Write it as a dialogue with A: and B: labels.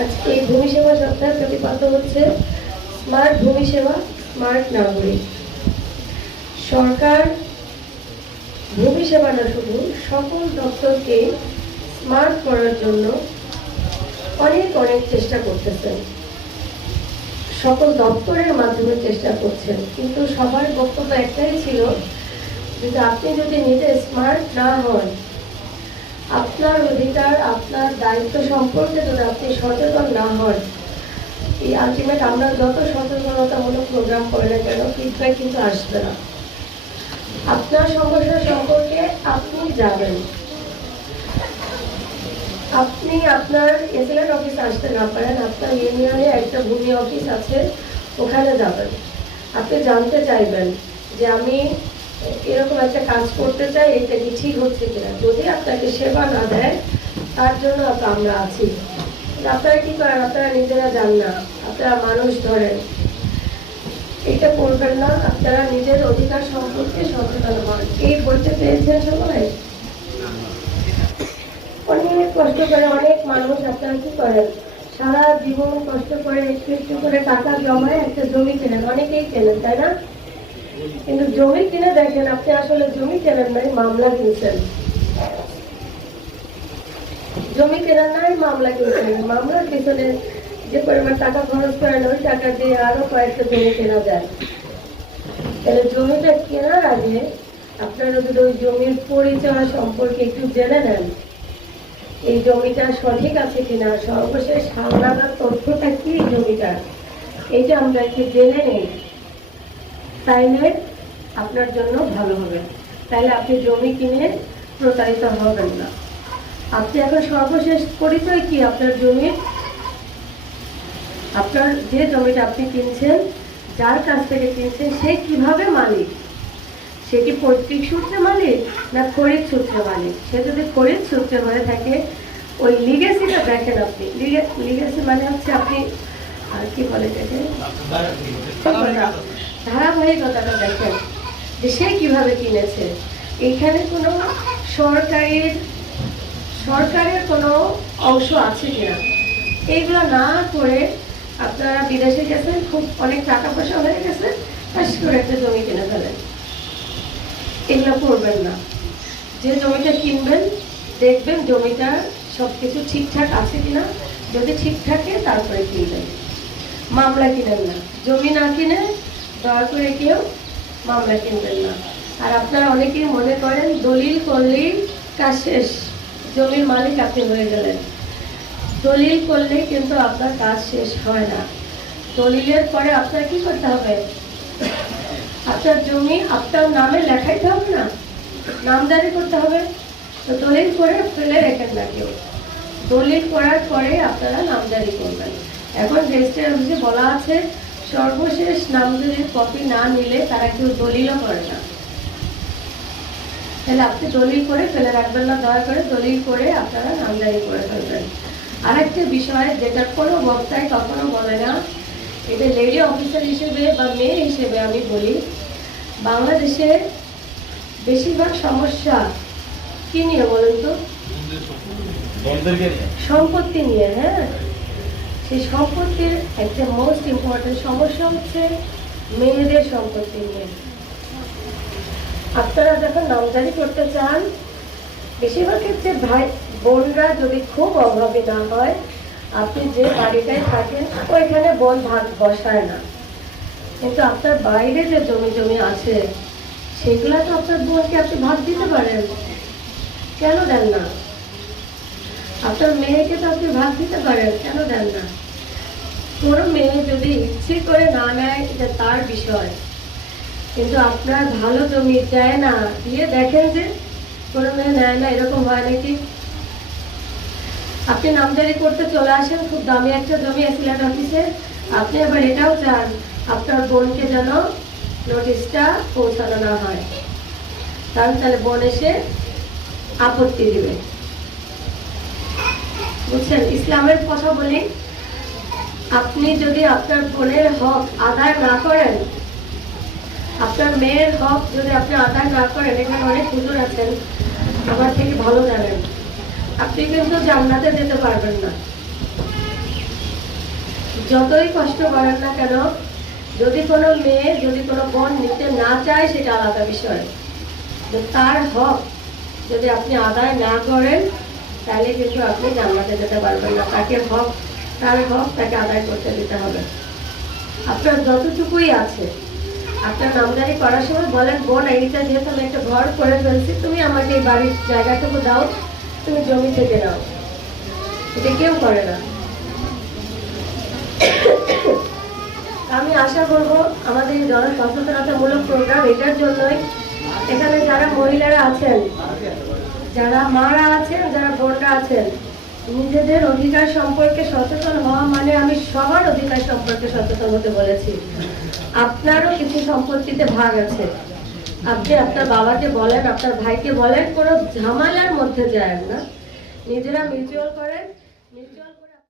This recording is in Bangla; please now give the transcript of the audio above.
A: আজকে ভূমি সেবা সপ্তাহের প্রতিপাদ্য হচ্ছে স্মার্ট ভূমি সেবা, স্মার্ট নাগরিক। সরকার ভূমি সেবা না শুধু, সকল দপ্তরকে স্মার্ট করার জন্য অনেক অনেক চেষ্টা করতেছেন। সকল দপ্তরের মাধ্যমে চেষ্টা করছেন, কিন্তু সবার বক্তব্য একটাই ছিল যে আপনি যদি নিজে স্মার্ট না হন আপনার অধিকার, আপনার দায়িত্ব সম্পর্কে যদি আপনি সচেতন না হন, এই আলটিমেট আমরা যত সচেতনতামূলক প্রোগ্রাম করি না কেন ফিডব্যাক কিন্তু আসবে না। আপনার সমস্যা সম্পর্কে আপনি যাবেন আপনি আপনার এসএলএন অফিস আসতে না পারেন, আপনার ইউনিয়নে একটা ভূমি অফিস আছে, ওখানে যাবেন। আপনি জানতে চাইবেন যে আমি এরকম একটা কাজ করতে চাই, এটা কি ঠিক হচ্ছে কিনা? যদি আপনাকে সেবা না দেয়, তার জন্য আমরা আছি। আপনারা কি করেন? আপনারা নিজেরা যান না। আপনারা মানুষ ধরেন। এটা করবেন না। আপনারা নিজের অধিকার সম্পর্কে সচেতন হন। এই বইটা পেয়েছেন সবাই? অনেক কষ্ট করে অনেক মানুষ আপনারা কি করেন? সারা জীবন কষ্ট করে একটু একটু করে টাকা জমায় একটা জমি কেনেন। অনেকেই কেনেন, তাই না? কিন্তু জমি কিনে দেখেন, আপনি আসলে জমি কেনেন নাই, মামলা কিনছেন। জমি কেনার নাই, মামলা কিনছেন। মামলার পিছনে যে পরিমাণ টাকা খরচ করেন, ওই টাকা দিয়ে আরও কয়েকটা জমি কেনা যায়। তাহলে জমিটা কেনার আগে আপনারা যদি ওই জমির পরিচয় সম্পর্কে একটু জেনে নেন, এই জমিটা সঠিক আছে কিনা, সর্বশেষ হামলাদার তথ্যটা কি জমিটার? এইটা আমরা একটু জেনে নেই। তাইলে আপনার জন্য ভালো হবে। তাইলে আপনি জমি কিনে প্রতারিত হবেন না। আপনি এখন সর্বশেষ পরিচয় কি? আপনার জমির আপনার যে জমিটা আপনি কিনছেন যার কাছ থেকে কিনছেন সে কীভাবে মালিক? সে কি পৈতৃক সূত্রে মালিক না খরিদ সূত্রে মালিক? সে যদি খরিদ সূত্রে হয়ে থাকে ওই লিগেসিটা দেখেন আপনি। লিগেসি মানে হচ্ছে আপনি আর কি বলে এটাকে? ধারাবাহিকতাটা দেখেন যে সে কীভাবে কিনেছে। এখানে কোনো সরকারের সরকারের কোনো অংশ আছে কিনা? এইগুলো না করে আপনারা বিদেশে গেছেন, খুব অনেক টাকা পয়সা হয়ে গেছে ফাঁস করে একটা জমি কিনে ফেলেন। এগুলো করবেন না। যে জমিটা কিনবেন, দেখবেন জমিটা সব কিছু ঠিকঠাক আছে কিনা। যদি ঠিক থাকে, তারপরে কিনবেন। মামলা কিনেন না। জমি না কিনে দয়া করে কেউ মামলা কিনবেন না। আর আপনারা অনেকেই মনে করেন দলিল করলেই কাজ শেষ, জমির মালিক আপনি হয়ে গেলেন। দলিল করলে কিন্তু আপনার কাজ শেষ হয় না। দলিলের পরে আপনার কি করতে হবে? আপনার জমি আপনার নামে লেখাইতে হবে না? নামজারি করতে হবে? তো দলিল করে ফেলে রেখেন না কেউ। দলিল করার পরে আপনারা নামজারি করবেন। এখন রেজিস্ট্রার অফিসে বলা আছে সর্বশেষ নামজারির কপি না নিলে তারা কেউ দলিলও করে না। তাহলে আপনি দলিল করে ফেলে রাখবেন না দয়া করে দলিল করে আপনারা নামজারি করে ফেলবেন। আরেকটা বিষয় যেটা কোনো বক্তায় কখনো বলে না এটা লেডি অফিসার হিসেবে বা মেয়ে হিসেবে আমি বলি বাংলাদেশে বেশিরভাগ সমস্যা কি নিয়ে বলুন তো? সম্পত্তি নিয়ে হ্যাঁ। সেই সম্পত্তির একটা মোস্ট ইম্পর্টেন্ট সমস্যা হচ্ছে মেয়েদের সম্পত্তি নিয়ে। আপনারা যখন নামজারি করতে চান, বেশিরভাগ ক্ষেত্রে ভাই, বোনরা যদি খুব অভাবী না হয়, আপনি যে বাড়িটায় থাকেন, ওইখানে বোন ভাগ বসায় না। কিন্তু আপনার বাইরে যে জমি জমি আছে, সেগুলা তো আপনার বোনকে আপনি ভাগ দিতে পারেন। কেন দেন না? আপনার মেয়েকে তো আপনি ভাগ দিতে পারেন, কেন দেন না? কোনো মেয়ে যদি ইচ্ছে করে না নেয়, এটা তার বিষয়। কিন্তু আপনার ভালো জমি দেয় না, দিয়ে দেখেন যে কোনো মেয়ে নেয় না, এরকম হয় নাকি? আপনি নামজারি করতে চলে আসেন, খুব দামি একটা জমি সিলেট অফিসে আপনি আবার এটাও চান, আপনার বোনকে যেন নোটিশটা পৌঁছানো না হয়। কারণ তাহলে বোন এসে আপত্তি দিবে। বুঝছেন? ইসলামের কথা বলি আপনি যদি আপনার বোনের হক আদায় না করেন, আপনার মেয়ের হক যদি আপনি আদায় না করেন, এখানে অনেক হুজুর আছেন, আমার থেকে ভালো জানেন। আপনি কিন্তু জান্নাতে যেতে পারবেন না। যতই কষ্ট করেন না কেন, যদি কোনো মেয়ে, যদি কোনো বোন নিতে না চায়, সেটা আলাদা বিষয়। তো তার হক যদি আপনি আদায় না করেন, তাহলে কিন্তু আপনি জান্নাতে যেতে পারবেন না। তাকে হক তার হক তাকে আদায় করতে দিতে হবে। আপনার যতটুকুই আছে, আপনার নামদারি করার সময় বলেন, বোন এইটা যেহেতু আমি একটা ঘর করে ফেলছি, তুমি আমাকে এই বাড়ির জায়গাটুকু দাও, তুমি জমি থেকে নাও। এটা কেউ করে না। আমি আশা করব আমাদের এই জনসচেতনতামূলক প্রোগ্রাম এটার জন্যই এখানে যারা মহিলারা আছেন, যারা মারা আছেন, যারা বোনরা আছেন নিজেদের অধিকার সম্পর্কে সচেতন হওয়া মানে আমি সবার অধিকার সম্পর্কে সচেতন হতে বলেছি। আপনারও কিছু সম্পত্তিতে ভাগ আছে। আপনি আপনার বাবাকে বলেন, আপনার ভাইকে বলেন, কোনো ঝামেলার মধ্যে যায় না। নিজেরা মিউচুয়াল করেন।